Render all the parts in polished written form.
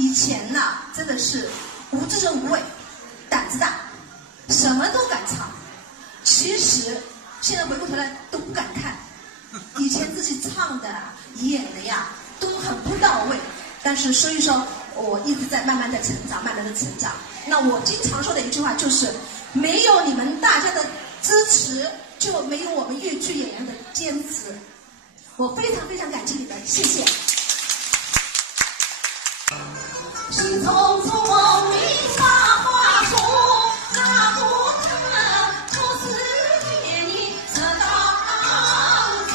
以前呐，真的是无知者无畏，胆子大，什么都敢唱。其实现在回过头来都不敢看，以前自己唱的、演的呀，都很不到位。但是所以说，我一直在慢慢的成长，慢慢的成长。那我经常说的一句话就是，没有你们大家的支持，就没有我们粤剧演员的坚持。我非常非常感激你们，谢谢。心匆匆梦里插花树，那不成不是见你这当中。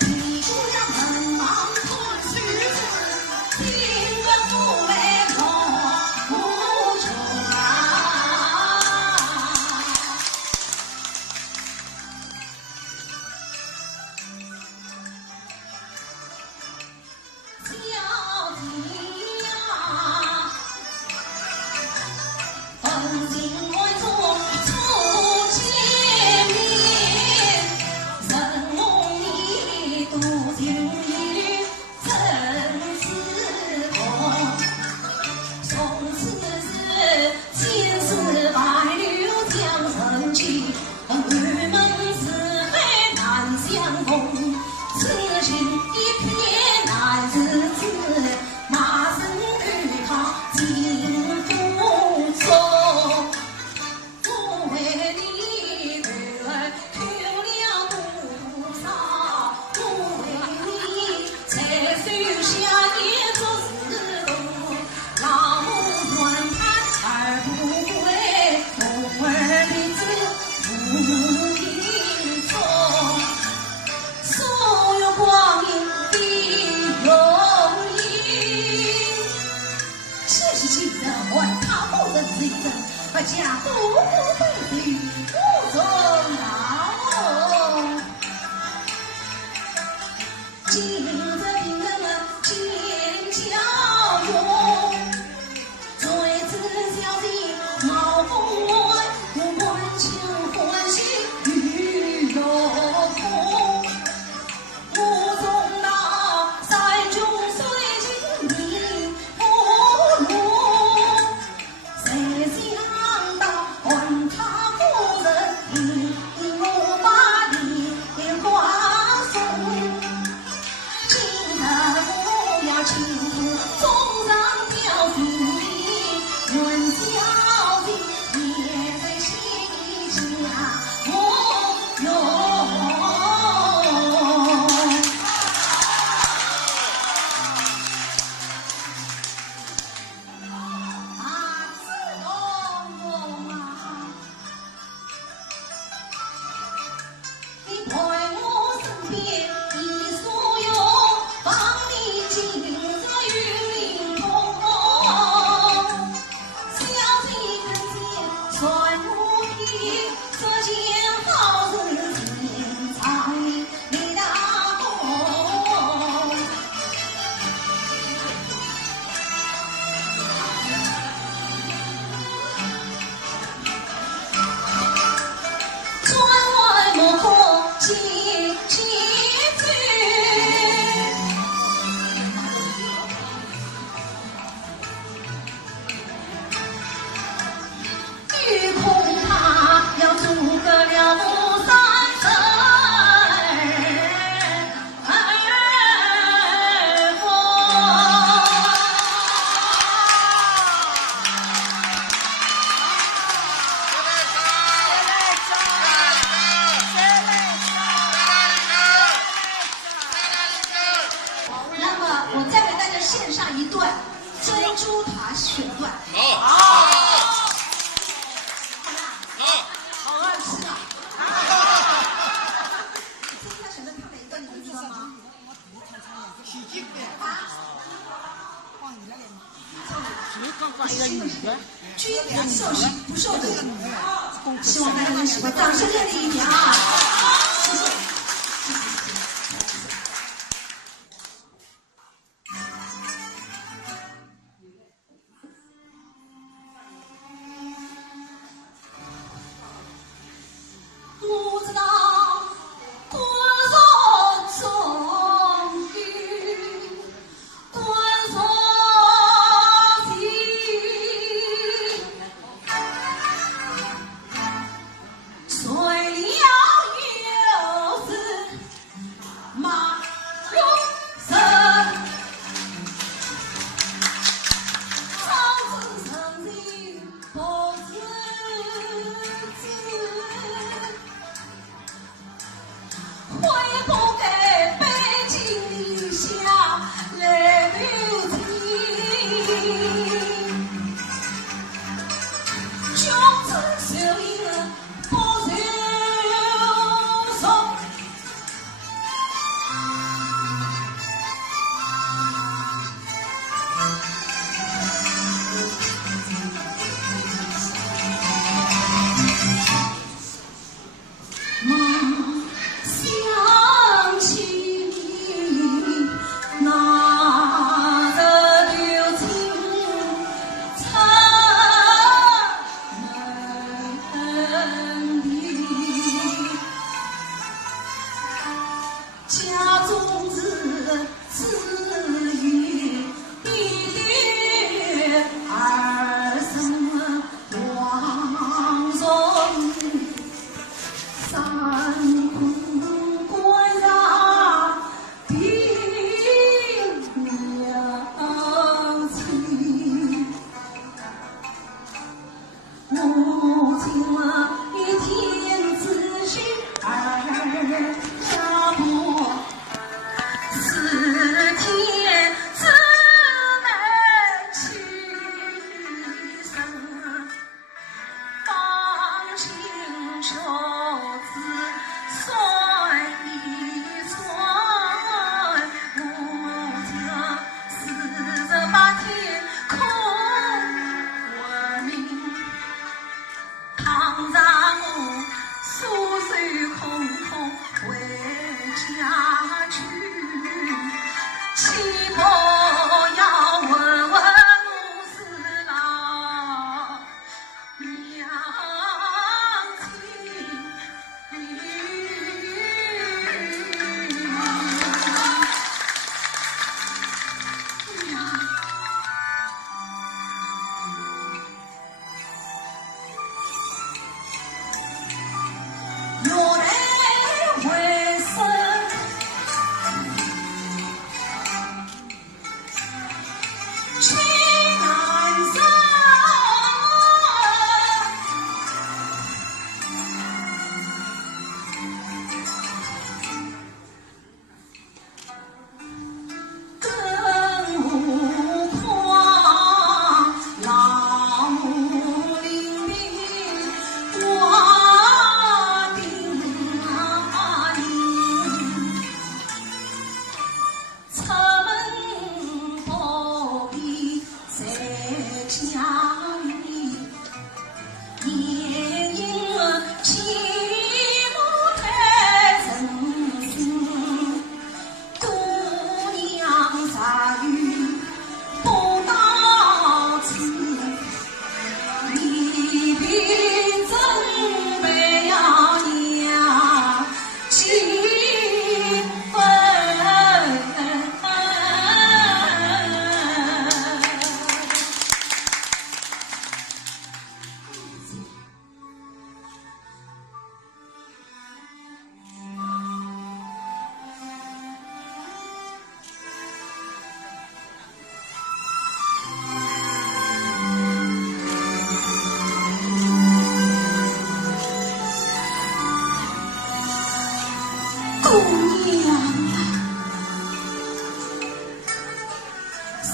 你姑娘门忙春须子，听得不为我无穷啊。小弟。风景外中初见面，人梦里独酒语真是空。从此是千丝万缕将成去，玉门是非难相逢。此情一片难日子，马身与他尽付出。不为你女儿求了多少，不为你才许下一座石洞。老母怨叹儿不归，妇儿的子不应从。所有光阴的容颜，谢谢亲人还他不人之人，把家不归于无中老。今日病人们见教用，最知小弟冒风问，不管情欢喜与有空。无从到山中水尽你不如，谁想到还他夫人引我把莲花送。今日我要庆祝中上表心意，论小弟也在心下我有。你陪我身边一所有，帮你今日与民同红。小弟看见传我的这件好日子，才你大功。窗外幕后轻轻句，雨恐怕要阻隔了我三生儿风。那么我再给大家献上一段珍珠塔选段。好爱吃啊！珍珠塔选段唱哪一段你们知道吗？喜剧的，啊，谁刚刚一个女的，君子受喜不受禄，希望大家能喜欢，掌声热烈一点啊！谢谢。不知道多少终于，多少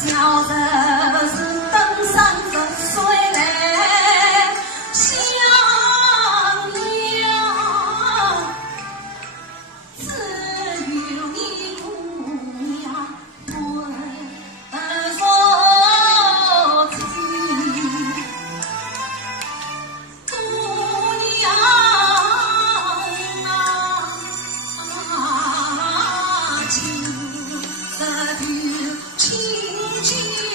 小日是登山的水来相邀，只有你姑娘问说起，姑娘啊，就这条情景。